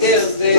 Deus deu.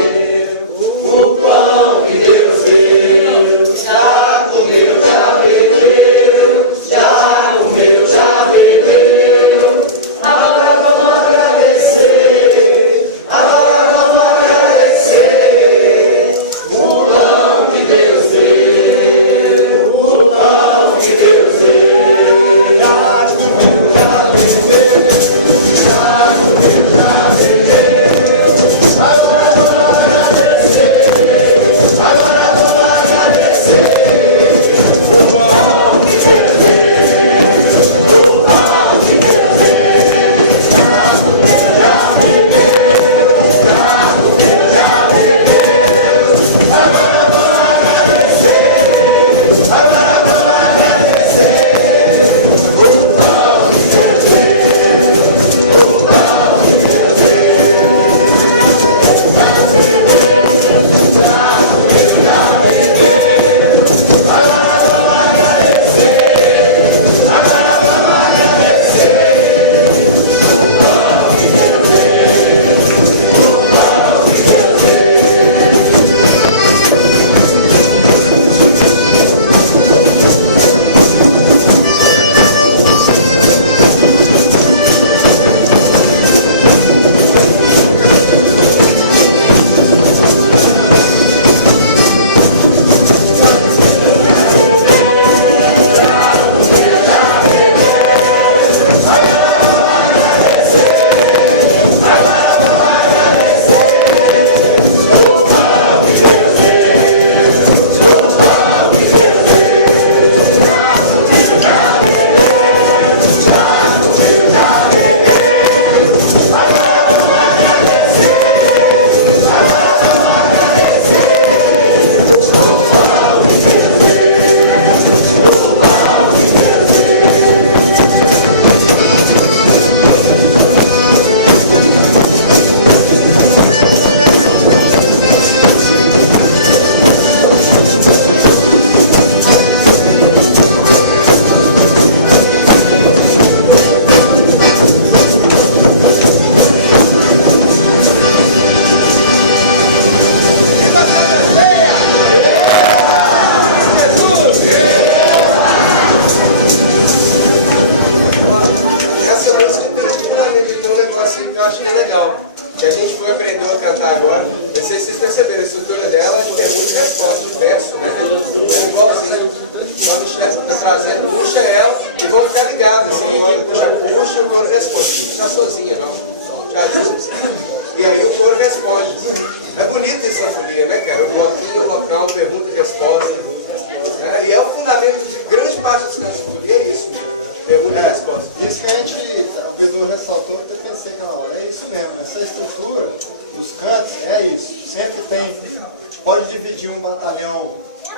um batalhão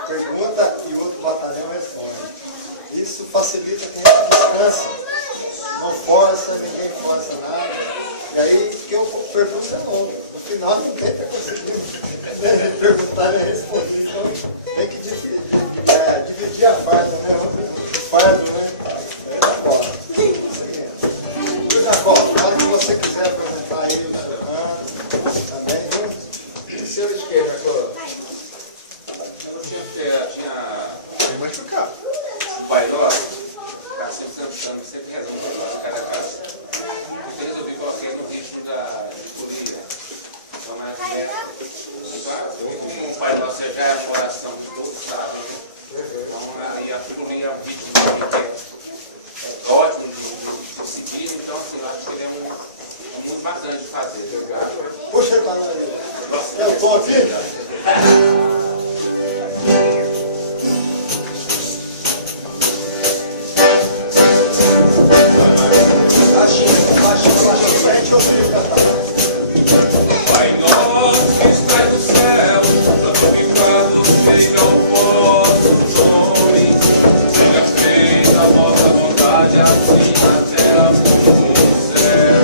pergunta e o outro batalhão responde. Isso facilita quem descansa, não força, ninguém força nada. E aí, porque eu pergunto é longo. No final, ninguém está conseguindo perguntar nem responder. Então, tem que dividir a farda, né? Fardo, né? Agora. Luiz Jacó, na hora que você quiser apresentar aí o seu ramo, também, vamos. Seu esquerdo, agora. Eu tinha Machucado. um pai nosso, ficava sempre cantando, sempre rezando para nós, cada casa. Eu resolvi colocar no ritmo da liturgia. Então, na época, como o pai nosso já é uma oração de todos, sabe? Então, aí a liturgia é um ritmo ótimo de seguir, então, assim, eu acho que ele é muito bacana de fazer. Puxa ele para nós aí. Eu estou aqui. Pai nosso que estás no céu, santificado seja o vosso nome. Seja feita a vossa vontade, assim na terra como no céu.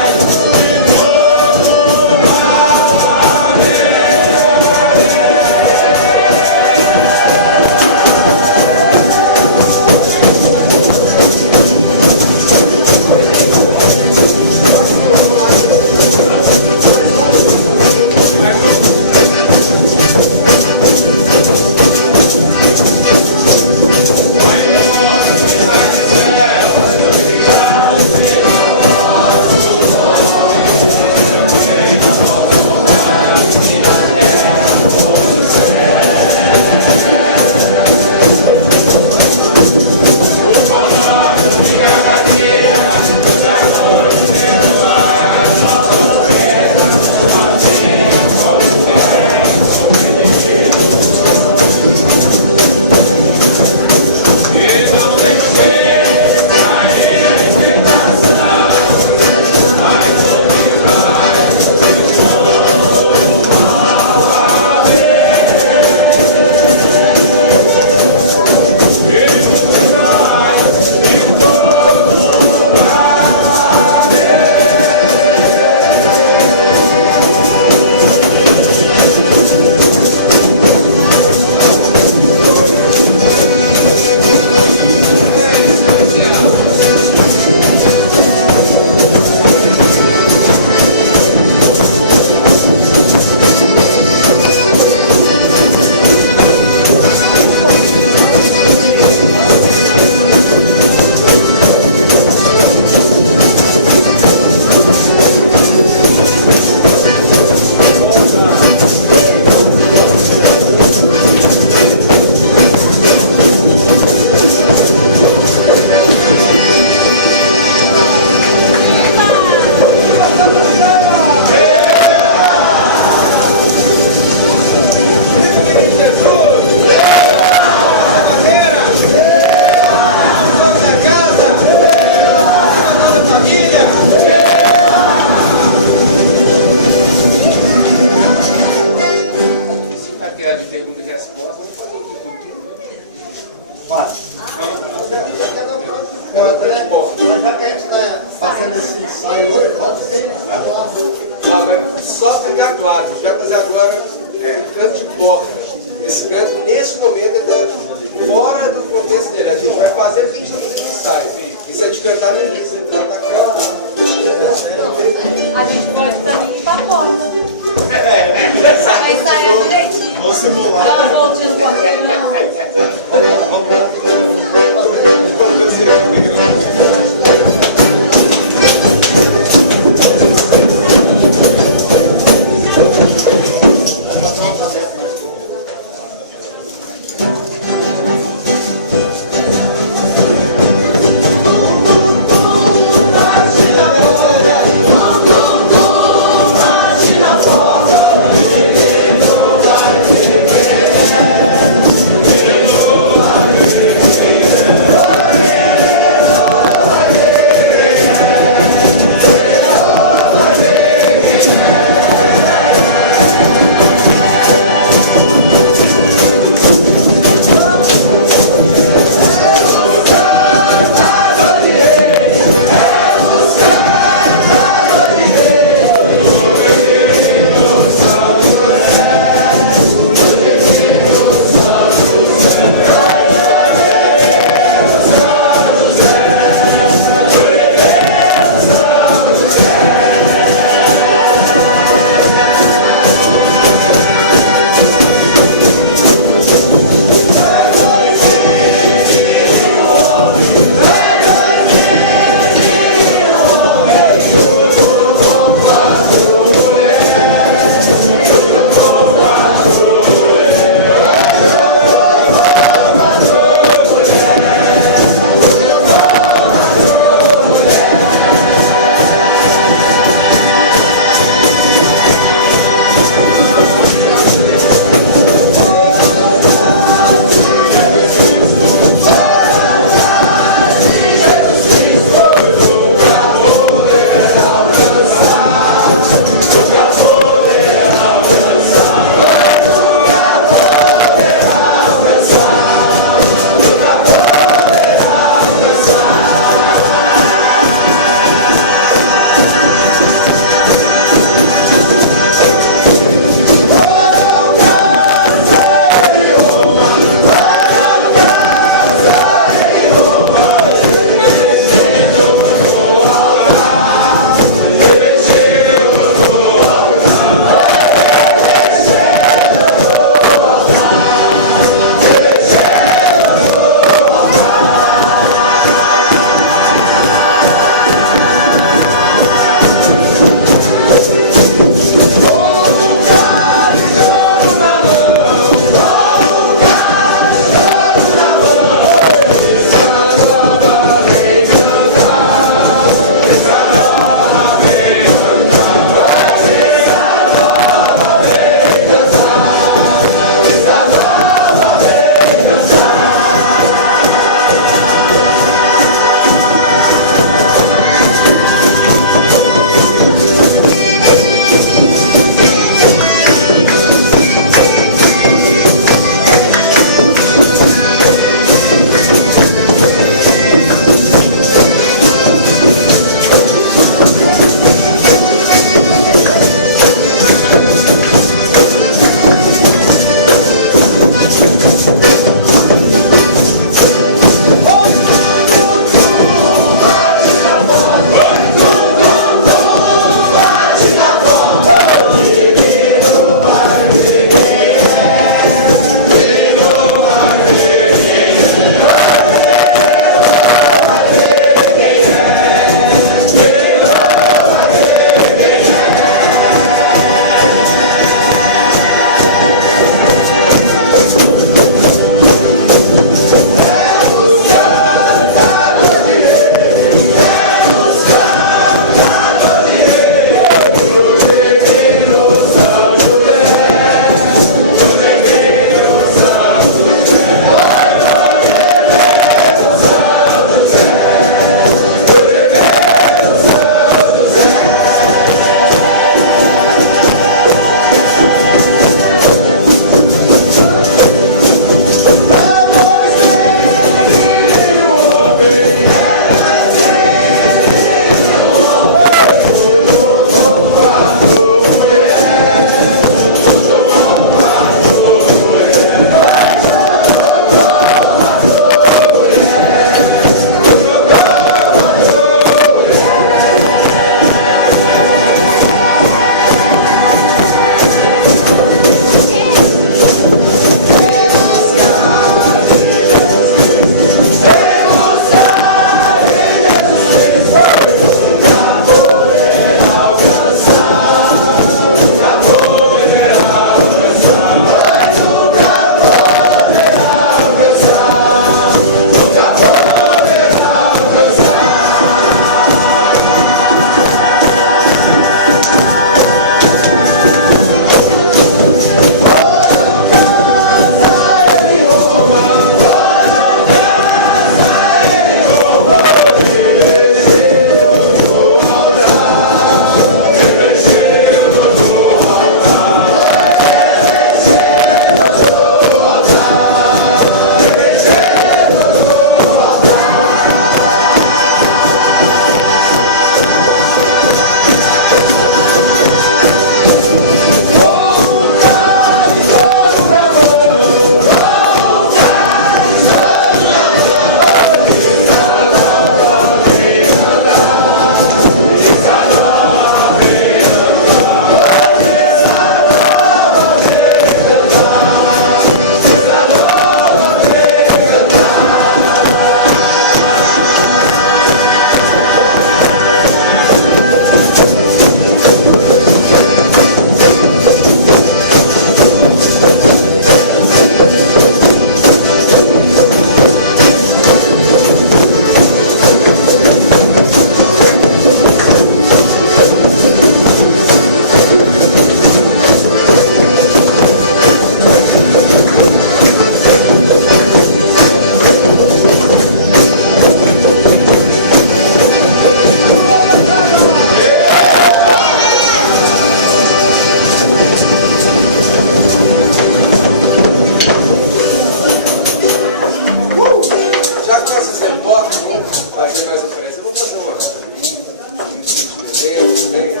tempo,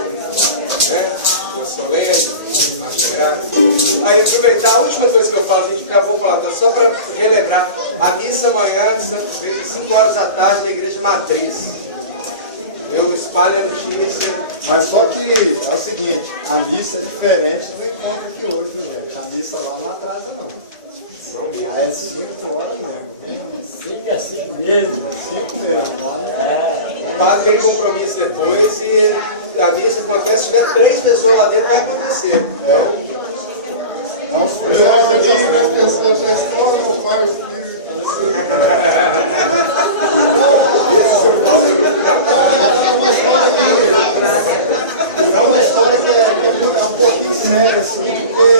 né? Uma solene, uma chegada. Aí aproveitar a última coisa que eu falo, a gente ficar popular, só para relembrar, a missa amanhã de Santo Pedro, às 5 horas da tarde, na Igreja Matriz. Eu espalho a notícia. Mas só que é o seguinte, a missa é diferente do encontro aqui hoje, né, gente? A missa lá não atrasa não. Aí é 5 horas mesmo. 5 a 5 mesmo. 5 mesmo. O padre tem compromisso depois e a missa acontece, se tiver 3 pessoas lá dentro, vai acontecer. Então, os melhores aqui, as pessoas já estão no Pai, o Filho. É uma história que é um pouquinho séria, assim, porque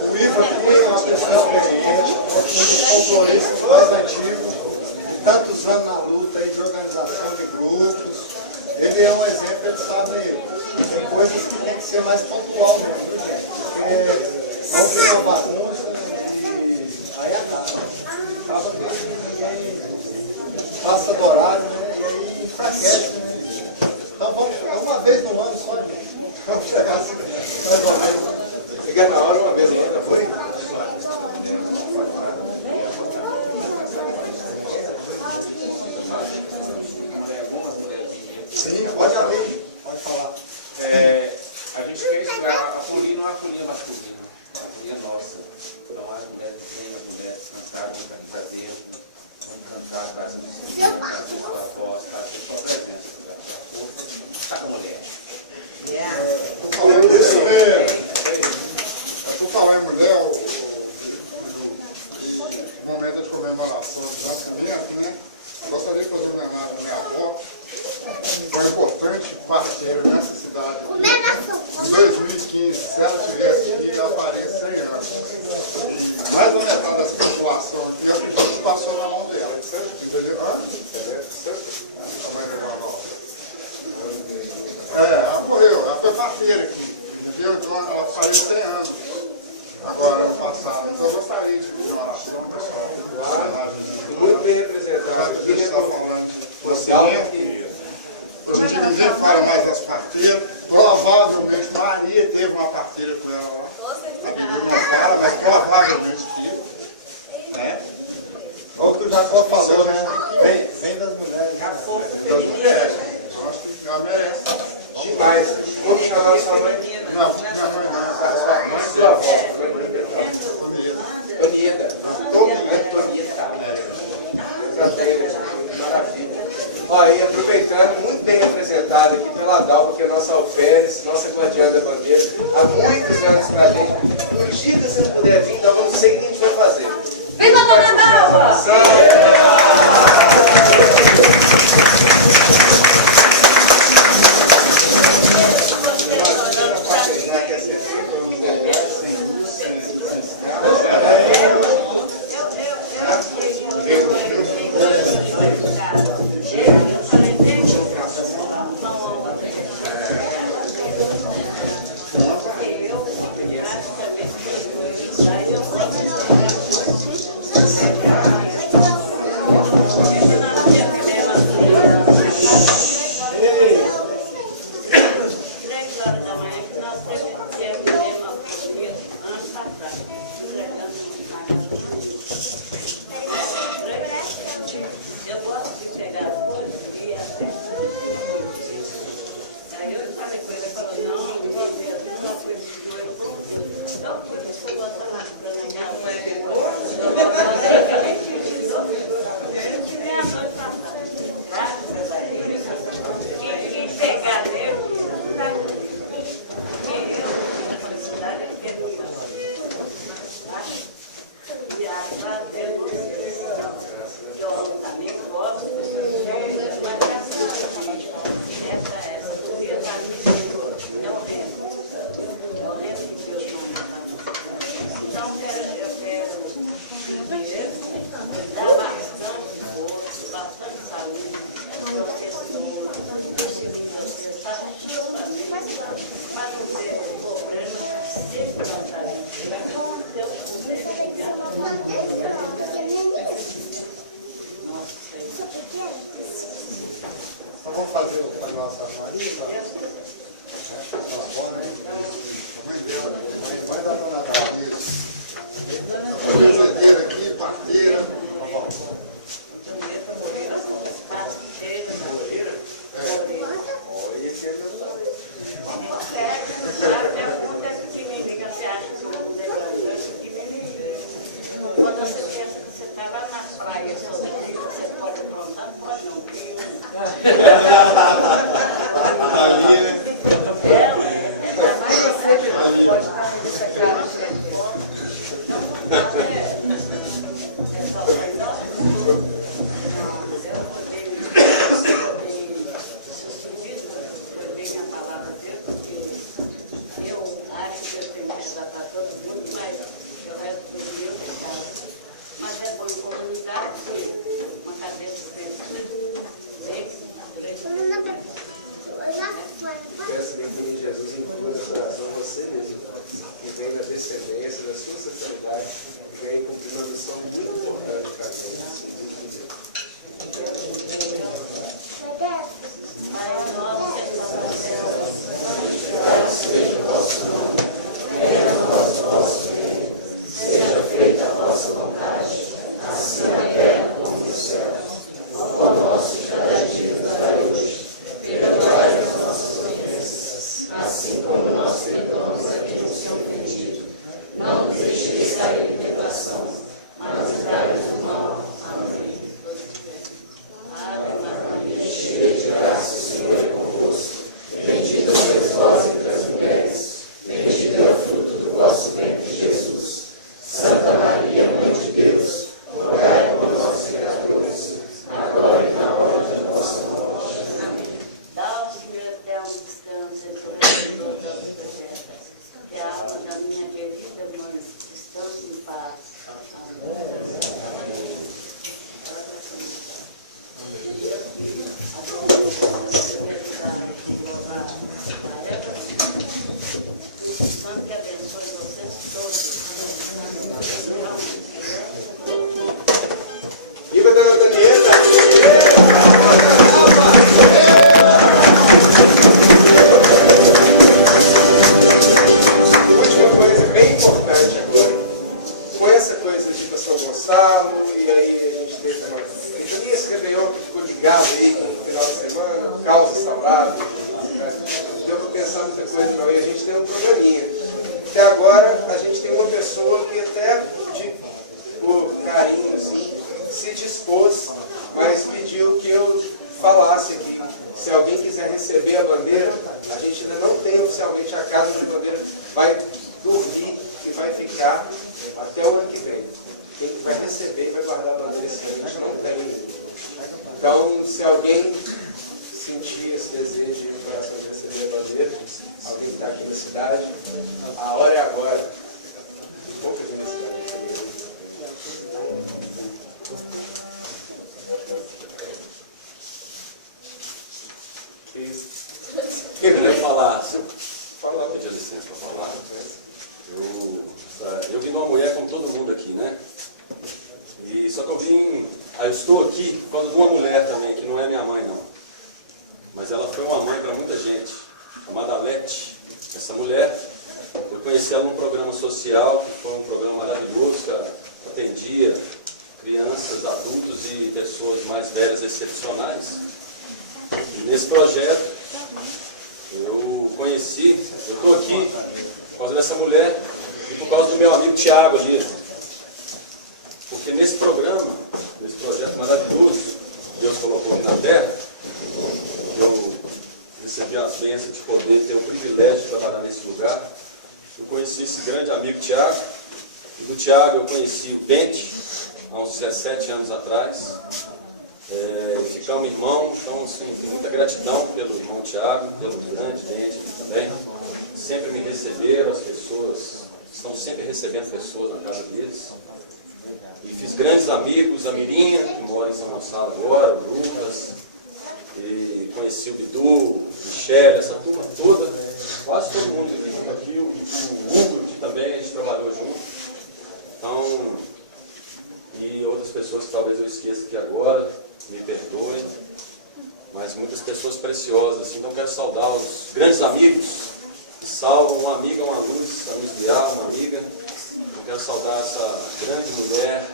o Ivo aqui é uma pessoa experiente, um folclorista mais antigo, tantos anos na luta aí de organização de grupos. Ele é um exemplo, ele sabe, tem coisas que tem que ser mais pontual mesmo, porque não tem uma bagunça e aí acaba que ninguém passa do horário, né? E aí enfraquece, né? Então vamos uma vez no ano só, gente. Vamos chegar assim, mais ou menos. Chegar na hora uma vez ainda, foi? Sim, pode abrir, pode falar. A gente quer estudar a folia, não é a folia masculina, é a folia nossa. Então as mulheres têm a mulher cantar, cantar aqui pra dentro, vamos cantar a casa do Senhor, fazer sua voz, fazer sua presença no lugar da força. Tá com a mulher. Por falar em mulher, o momento de comemoração do nascimento, né? Gostaria de fazer uma homenagem à minha avó, que foi um importante parceiro nessa cidade. Em 2015, se ela tivesse aqui, ela faria 100 anos. E mais da metade dessa população aqui, eu acredito que passou na mão dela. Entendeu? Ela morreu, ela foi parceira aqui. Entendeu? Então ela faria 100 anos. Agora, ano passado. Então eu gostaria de pedir uma oração, pessoal. Muito bem representado. Eu está falando de você. A gente ninguém fala mais das parteiras. Provavelmente Maria teve uma parteira com ela lá. A Bíblia não fala, mas provavelmente teve. Né? Olha o que o Jacó falou, né? Vem das mulheres. Das mulheres. Eu acho que ela merece. Demais. Vamos chamar sua mãe. Não, minha mãe não. Sua avó. Bonita. Antonieta. Maravilha. Olha, e aproveitando, muito bem representado aqui pela Dalva, que é nossa alferes, nossa guardiã da bandeira, há muitos anos pra gente. Um dia que você não puder vir, nós vamos sei o que a gente vai fazer. Vem lá, dona Dalva! nossa Maria, tá bom, né? Mãe da dona Dada. Apresentadeira aqui, parteira. Olha que é verdade. Quando você pensa que você está lá na praia sozinho, você pode aprontar, não pode não. Ali, né? Mas você pode estar nessa cara, gente. Peço que Jesus inclua no coração você mesmo, que vem na descendência da sua sexualidade, que vem cumprir uma missão muito importante para a gente. Viva Dona Antonieta! Última coisa bem importante agora. Com essa coisa de São Gonçalo, e aí a gente teve uma esse Réveillon que ficou ligado aí no final de semana, calça saudável. Deu para pensar muita coisa para hoje. A gente tem um programinha. Até agora a gente tem uma pessoa que até por carinho assim, se dispôs, mas pediu que eu falasse aqui. Se alguém quiser receber a bandeira, a gente ainda não tem oficialmente a Casa de Bandeira, vai dormir e vai ficar até o ano que vem. Quem vai receber e vai guardar a bandeira esse ano, a gente não tem. Então, se alguém sentir esse desejo no coração de receber a bandeira, alguém que está aqui na cidade, a hora é agora. Pouca felicidade. Quem me deve falar? Fala, Pedir licença para falar. Eu vim de uma mulher como todo mundo aqui, né? E só que eu estou aqui por causa de uma mulher também, que não é minha mãe não. Mas ela foi uma mãe para muita gente, chamada Lete. Essa mulher, eu conheci ela num programa social, que foi um programa maravilhoso, que atendia crianças, adultos e pessoas mais velhas excepcionais. E nesse projeto, eu estou aqui por causa dessa mulher e por causa do meu amigo Tiago ali. Porque nesse programa, nesse projeto maravilhoso que Deus colocou aqui na terra, eu recebi as bênçãos de poder ter o privilégio de trabalhar nesse lugar. Eu conheci esse grande amigo Tiago, e do Tiago eu conheci o Bente, há uns 17 anos atrás. Ficamos irmãos, então assim, tenho muita gratidão pelo irmão Tiago, pelo grande Bente aqui também. Sempre me receberam, as pessoas estão sempre recebendo pessoas na casa deles. E fiz grandes amigos, a Mirinha, que mora em São Gonçalo agora, o Lucas, e conheci o Bidu, o Michele, essa turma toda, quase todo mundo aqui, o Hugo, que também a gente trabalhou junto. Então, e outras pessoas que talvez eu esqueça aqui agora, me perdoem. mas muitas pessoas preciosas. Assim, então quero saudar os grandes amigos que salvam. Uma amiga, uma luz Leal, uma amiga. Eu quero saudar essa grande mulher,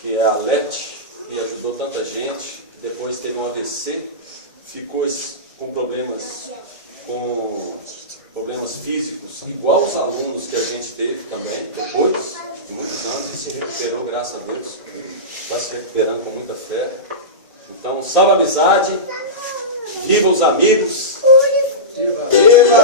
que é a Lete, que ajudou tanta gente. Depois teve um AVC, ficou com problemas físicos, igual os alunos que a gente teve também, depois de muitos anos, e se recuperou, graças a Deus. Está se recuperando com muita fé. Então, salve a amizade, viva os amigos, viva!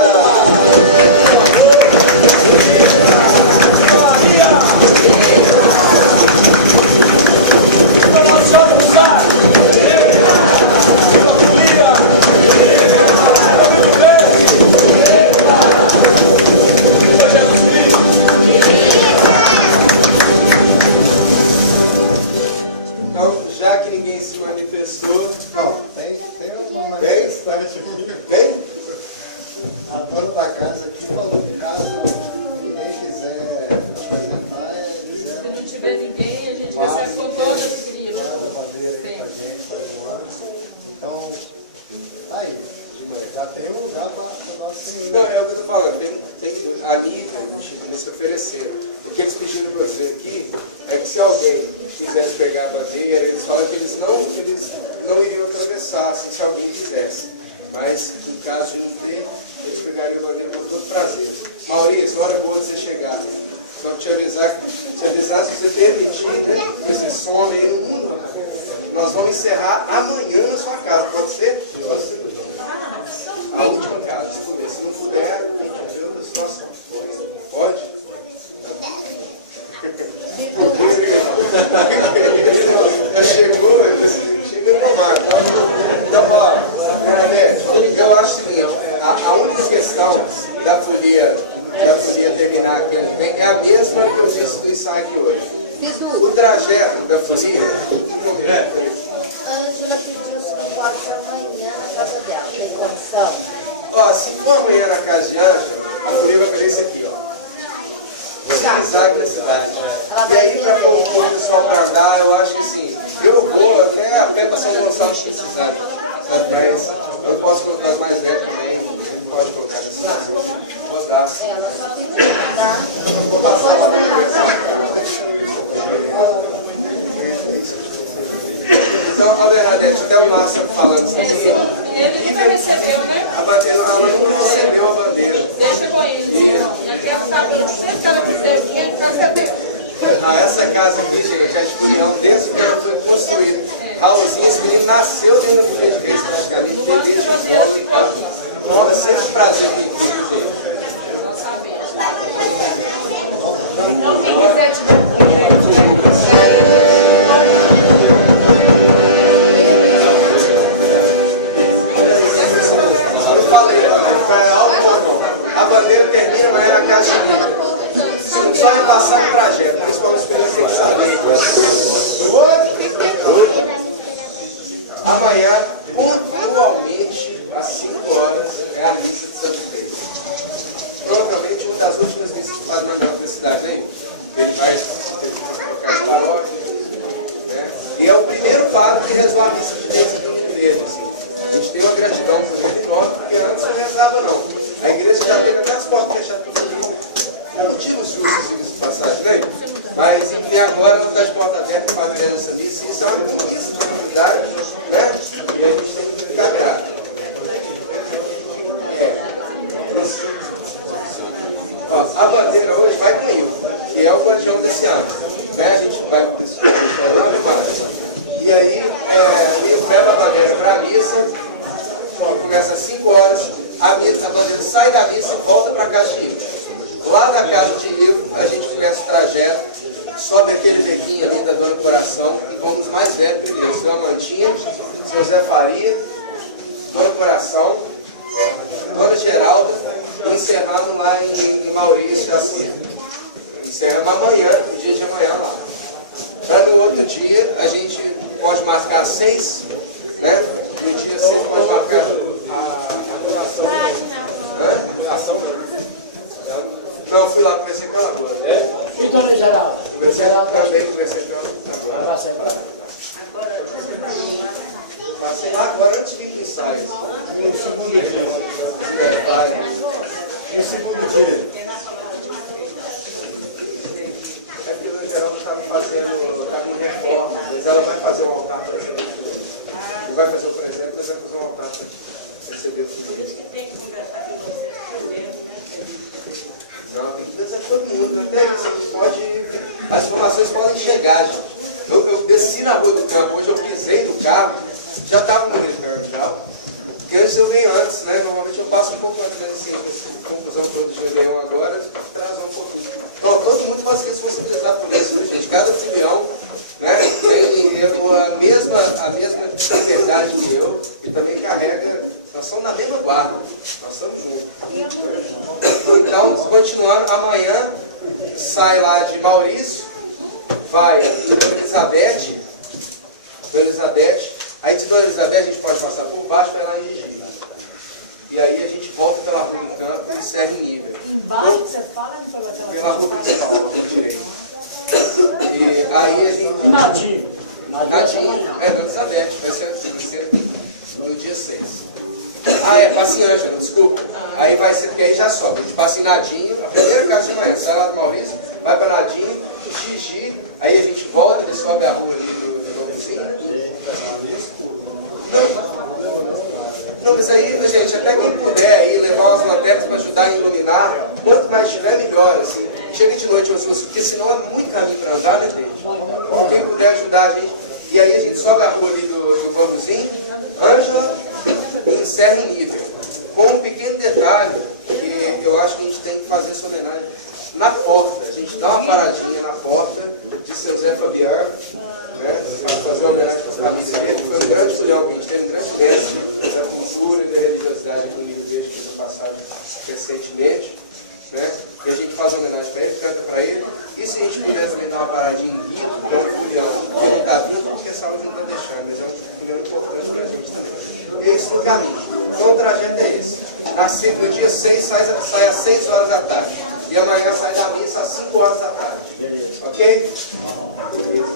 Então, já que ninguém se manifestou, Não, tem uma manifestante aqui. Tem? A dona da casa aqui falou de casa, se ninguém quiser apresentar, eles Se não tiver ninguém, a gente recebe com toda alegria. manda a bandeira aí pra gente, pra voar. Então, tá aí. Já tem um lugar para nós seguir. não, é o que eu estou falando, a minha e o Chico eles se ofereceram. O que eles pediram para você aqui é que se alguém quisesse pegar a bandeira, eles falam que eles não iriam atravessar assim, se alguém quisesse. Mas, no caso de não ter, eles pegariam a bandeira com todo prazer. Maurício, hora boa de você chegar. Só te avisar se você permitir, né? Que você some aí no mundo. Nós vamos encerrar amanhã na sua casa, pode ser? Pode ser. A última casa, se não puder, tem que ver outra situação. Pode? Já chegou provado. Então, ó, eu acho o seguinte, a única questão da folia terminar aqui ano que vem é a mesma que eu disse do ensaio aqui hoje. O trajeto da folia. Ângela pediu se não pode ser amanhã na casa dela. Tem condição? Ó, se for amanhã na casa de Ângela, a folia vai fazer isso aqui, ó. Utilizar aqui na cidade. E aí, para pôr o pessoal para andar, eu acho que sim. Eu vou até a pé para São Gonçalo se precisar. Mas eu posso colocar as mais velhas também. Pode colocar aqui. Pode dar. Ela só pediu, tá? Vou passar lá na Então, a Bernadette, até o Márcio falando assim. Ele nunca recebeu, né? A bandeira, ela não recebeu a bandeira. Deixa com ele. E aquela sábado, sempre que ela quiser vir, ele casa dele. Essa casa aqui, gente, é de Furião, desde que ela foi construída. Raulzinho, esse menino nasceu dentro da família de Reis, praticamente, desde de volta e tal. Nossa, sempre um prazer em conhecer. Nós sabemos. Então, quem quiser te dar Eu falei, a bandeira termina amanhã na casa de Nívia. Se só me passar no trajeto, principalmente pelo que tem que saber. Amanhã, pontualmente, às 5 horas, é a missa de Santo Pedro. Provavelmente uma das últimas missas que faz na nossa cidade, né? Ele vai colocar as paróquias, né? E é o primeiro padre que rezou a missa de Deus aqui no igreja, assim. A gente tem uma gratidão por ele próprio, porque antes não rezava, não. A igreja já teve até as portas fechadas por família. Por motivos justos, de passagem, né? Mas, enfim, agora não está de porta aberta para fazer essa missa. Isso é uma missa de comunidade, né? E a gente tem que ficar grato. A bandeira hoje vai cair, que é o guardião desse ano. Né? A gente vai e aí, eu levo a bandeira para a missa, começa às 5 horas, a bandeira sai da missa e volta para a casa de Rio. Lá na casa de Rio, a gente começa o trajeto, sobe aquele bequinho ali da Dona do Coração e vamos mais velho primeiro. Seu Amantinha, seu Zé Faria, Dona do Coração, Dona Geralda, e encerramos lá em Maurício da Silva. Encerramos amanhã, no dia de amanhã lá. Para no outro dia, a gente pode marcar 6, né? No dia 6 pode marcar a adoração. Adoração, não, fui lá, conversei com ela agora. É? E Dona Geralda? Também conversei com ela agora. Vai ser para Passei lá agora antes de vai. E o segundo dia? É porque o Geraldo está com reforma, mas ela vai fazer um altar para receber. Não vai fazer o presente, mas vai fazer um altar para receber tudo. Por isso que tem que conversar com você, primeiro, né? Não, tem que pensar com todo mundo. Até as informações podem chegar, gente. Eu desci na rua do campo, hoje eu pisei no carro, já estava no retorno já. Porque antes eu venho antes, né? Normalmente eu passo um pouco antes, mas assim, conclusão que eu venho agora, traz um pouquinho. Então, todo mundo pode se responsabilizar por isso, né, gente? Cada filião, né, tem a mesma liberdade que eu, e também carrega, nós somos na mesma guarda, nós estamos juntos. Então, continuando, amanhã sai lá de Maurício, vai de Dona Elizabeth, aí de Dona Elizabeth a gente pode passar por baixo para ir lá em Gigi. E aí a gente volta pela rua do campo e encerra em nível. Embaixo você fala Pela rua principal, por direito. E aí a gente... Nadinho. Dona Elizabeth, vai ser no dia 6. Passa em Ângela, desculpa. Aí vai ser, porque aí já sobe. A gente passa em Nadinho, a primeira casa de manhã, sai lá do Maurício, vai para Nadinho, Gigi, aí a gente volta e sobe a rua ali do Novozinho. Não, mas aí, gente, até quem puder aí levar umas lanternas para ajudar a iluminar, quanto mais tiver, melhor, assim. Chega de noite, porque senão é muito caminho para andar, né, gente? Quem puder ajudar a gente. E aí a gente sobe a rua ali do Bambuzinho, Ângela, e encerra em nível. Com um pequeno detalhe, que eu acho que a gente tem que fazer essa homenagem na porta. A gente dá uma paradinha na porta de seu Zé Fabiano, né? Para fazer uma homenagem para a família dele. Foi um grande filhão que a gente teve, um grande mestre da cultura e da religiosidade do Rio Verde, que foi passado recentemente. Né? E a gente faz uma homenagem para ele, canta para ele. E se a gente puder também dar uma paradinha em Guido, que é um filhão que não está vindo, porque a saúde não está deixando, mas é um filhão importante para a gente também. E esse no caminho. Então o trajeto é esse. No dia 6 sai às 6 horas da tarde. E amanhã sai da missa às 5 horas da tarde. Ok? Beleza.